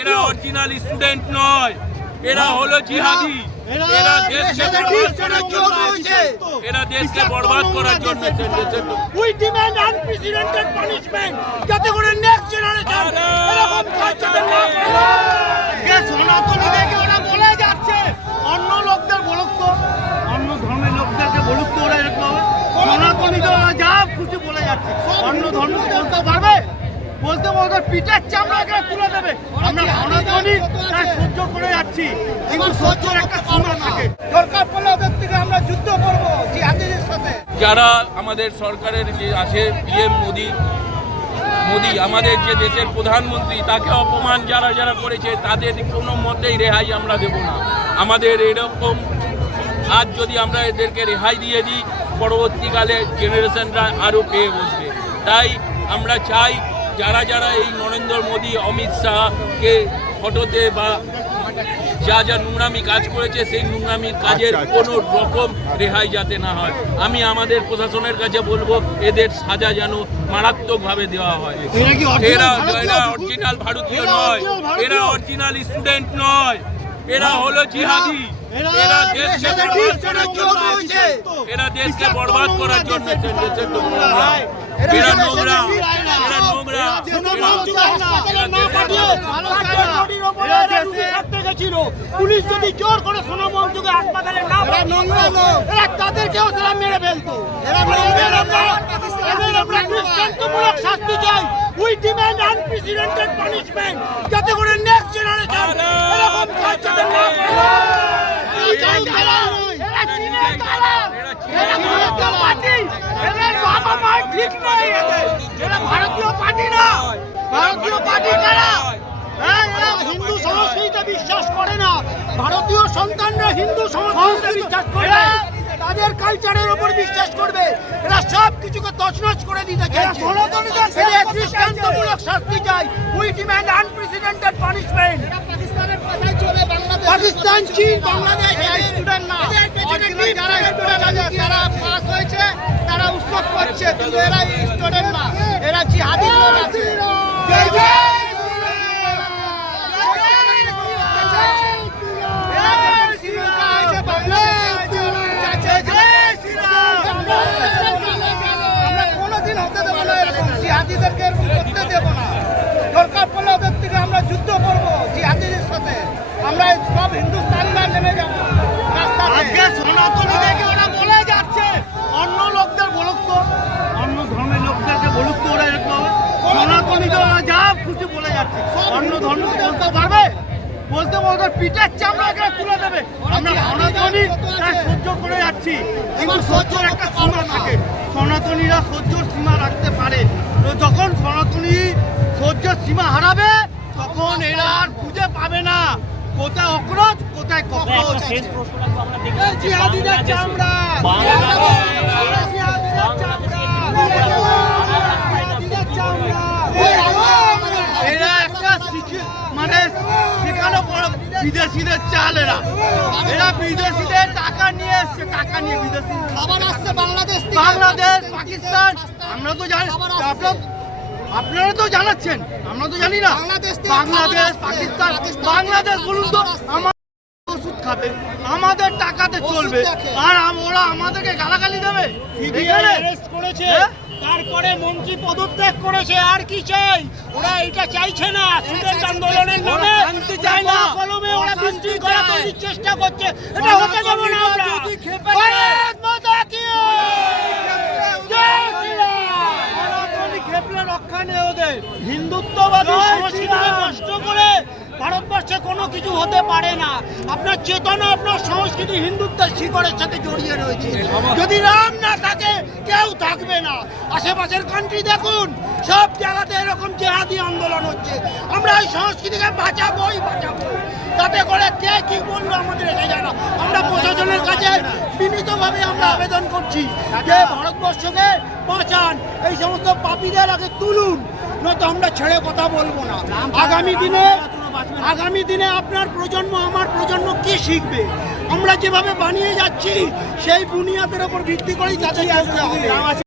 এরা original student নয়, এরা হলো জিহাদি। এরা দেশকে বরবাদ করার জন্য এরা দেশকে বরবাদ করার জন্য উই ডিমান্ড আনপ্রেসিডেন্টেড পানিশমেন্ট যাতে করে নেক্সট জেনারেশন এরকম কালচার না করে। যে সনাতনীদেরকে ওরা বলে যাচ্ছে, অন্য লোকদের বলুক তো, অন্য ধর্মের লোকদেরকে বলুক তো, ওরা এরকম সনাতনীদের ওরা যা খুশি বলে যাচ্ছে। অন্য ধর্ম বলতে পারবে? বলতে বলতে পিঠের চামড়া এখানে তুলে দেবে। আমরা সনাতনী তাই সহ্য করে যাচ্ছি, কিন্তু সহ্যের একটা সীমা থাকে। দরকার পড়লে ওদের থেকে আমরা যুদ্ধ করবো জিহাদিদের সাথে। যারা আমাদের সরকারের যে আছে পিএম মোদি আমাদের যে দেশের প্রধানমন্ত্রী, তাকে অপমান যারা যারা করেছে তাদের কোনো মতেই রেহাই আমরা দেব না। আমাদের এরকম আজ যদি আমরা এদেরকে রেহাই দিয়ে দিই, পরবর্তীকালে জেনারেশনরা আরও পেয়ে বসবে। তাই আমরা চাই যারা যারা এই নরেন্দ্র মোদী, অমিত শাহকে ফটোতে বা যা যা নোংরামি কাজ করেছে, সেই নোংরামির কাজের কোনো রকম রেহাই যাতে না হয়। আমি আমাদের প্রশাসনের কাছে বলবো এদের সাজা যেন মারাত্মকভাবে দেওয়া হয়। এরা অরিজিনাল ভারতীয় নয়, এরা অরিজিনাল স্টুডেন্ট নয়, এরা হলো জিহাদি। এরা দেশকে বরবাদ করার জন্য এরা দেশকে বরবাদ করার জন্য এরা নোংরা, এরা নোংরা। পুলিশ যদি জোর করে সোনামঞ্চকে হাসপাতালে না তাদেরকেও তারা মেরে ফেলতো। আমরা দৃষ্টান্তমূলক শাস্তি চাই। উই ডিমান্ড আনপ্রেসিডেন্টেড পানিশমেন্ট যাতে করে নেক্সট জেনারেশন এরকম কালচার না করে। ঠিক নয়, এরা ভারতীয় পার্টি না। ভারতীয় পার্টি কারা? এরা হিন্দু সংস্কৃতিতে বিশ্বাস করে না। ভারতীয় সন্তানরা হিন্দু সংস্কৃতিতে বিশ্বাস করে না, তাদের কালচারের উপর বিশ্বাস করবে। এরা সব কিছুকে তছনছ করে দিতে চাইছে। এদের দৃষ্টান্তমূলক শাস্তি চাই। We demand unprecedented punishment. Pakistan, চীন, বাংলাদেশ স্টুডেন্ট না, যারা স্টুডেন্ট আছে তারা পাস হয়েছে, তারা উৎসব করছে, কিন্তু এরা স্টুডেন্ট না, এরা জিহাদি লোক আছে। আমরা কোনোদিন হতে দেবো না, এরকম জিহাদিদেরকে এরকম করতে দেবো না। দরকার পড়লে ওদের থেকে আমরা যুদ্ধ করবো জিহাদিদের সাথে। আমরা সব হিন্দুস্তানিরা নেমে যাবো আজকে। সনাতনীদেরকে ওরা বলে যাচ্ছে, অন্য লোকদের বলুক তো, অন্য ধর্মের লোকদেরকে বলুক তো, ওরা এরকম সনাতনীদের ওরা যা খুশি বলে যাচ্ছে। অন্য ধর্ম বলতে পারবে? বলতে বলতে পিঠের চামড়া এখানে তুলে দেবে। আমরা সনাতনী তাই সহ্য করে যাচ্ছি, কিন্তু সহ্যের একটা সীমা থাকে। সনাতনীরা সহ্যর সীমা রাখতে পারে। তো যখন সনাতনী সহ্যের সীমা হারাবে, তখন এরা আর খুঁজে পাবে না কোথায় অক্রোচ, কোথায় ককরোচ। জিহাদিদের চামড়া, এরা একটা মানে সেখানে বিদেশিদের চাল। এরা বিদেশিদের টাকা নিয়ে এসছে, টাকা নিয়ে বিদেশি খাবার আসছে বাংলাদেশ, পাকিস্তান। আমরা তো জানি, আপনারা তো জানাচ্ছেন, আমরা তো জানি না। বাংলাদেশ, পাকিস্তান, বাংলাদেশ বলুন তো, আমার ওষুধ খাবে, আমাদের টাকাতে চলবে, আর ওরা আমাদেরকে গালাগালি দেবে। তারপরে মন্ত্রী পদত্যাগ করেছে, আর কি চাই? ওরা এটা চাইছে না। স্টুডেন্ট আন্দোলনের নামে শান্তি চায় না, কলমে ওরা বিশৃঙ্খলা তৈরির চেষ্টা করছে। এটা হতে দেব না আমরা। ভারত মাতা কি খেপলে রক্ষা নেই ওদের। হিন্দুত্ববাদী সংস্কৃতিকে নষ্ট করে ভারতবর্ষে কোনো কিছু হতে পারে না। আপনার চেতনা, আপনার সংস্কৃতি হিন্দুত্বের শিকড়ের সাথে জড়িয়ে রয়েছে। যদি রাম না থাকে, কেউ থাকবে না। আশেপাশের কান্ট্রি দেখুন, সব জায়গাতে এরকম জিহাদি আন্দোলন হচ্ছে। আমরা এই সংস্কৃতিকে বাঁচাবোই বাঁচাবো। তাতে করে কে কি বললো আমাদের এসে যায় না। আমরা প্রশাসনের কাছে বিনীতভাবে আমরা আবেদন করছি যে ভারতবর্ষকে বাঁচান, এই সমস্ত পাপীদের আগে তুলুন, নয়তো আমরা ছেড়ে কথা বলবো না। আগামী দিনে আপনার প্রজন্ম, আমার প্রজন্ম কি শিখবে? আমরা যেভাবে বানিয়ে যাচ্ছি সেই বুনিয়াদের উপর ভিত্তি করেই তাদের